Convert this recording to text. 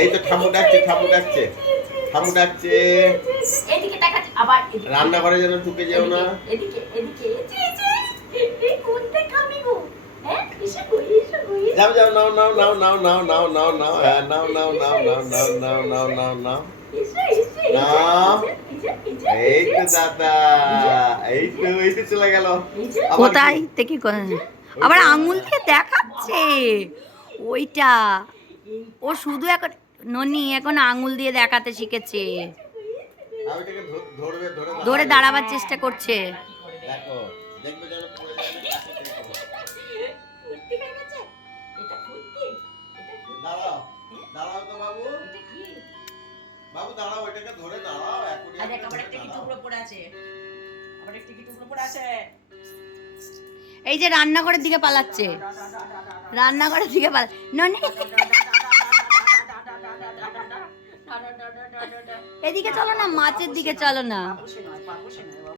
এই তো ঠাম্মু ডাকছে, ঠাম্মু ডাকছে, ঠাম্মু ডাকছে। এদিকে তাকাচ্ছে আবার রান্নাঘরে যেন ঢুকে যেও না। এদিকে এদিকে এই কোনটা খাবি গো? হ্যাঁ এসে গো এসে গো। যাও যাও, নাও নাও নাও নাও নাও নাও নাও নাও, হ্যাঁ নাও নাও নাও নাও নাও নাও নাও নাও নাও। নাও। এই তো দাদা, এই তো চলে গেল। কোথায় থেকে আবার আঙুল দিয়ে দেখাচ্ছে ওইটা। ও শুধু এখন ননি এখন আঙুল দিয়ে দেখাতে শিখেছে, ধরে দাঁড়াবার চেষ্টা করছে। দেখো, দেখবে যেন পড়ে যায় না, কাছে দেখো। ফুর্তি হয়ে গেছে এটা ফুর্তি দাঁড়াও, দাঁড়াও তো বাবু, এটা কি? বাবু দাঁড়াও, এটাকে ধরে দাঁড়াও এখনই। আর দেখ আবার একটা কি টুকরো পড়ে আছে, আবার একটা কি টুকরো পড়ে আছে। এই যে রান্নাঘরের দিকে পালাচ্ছে, রান্নাঘরের দিকে ননি এদিকে চলো না, মাছের দিকে চলো না।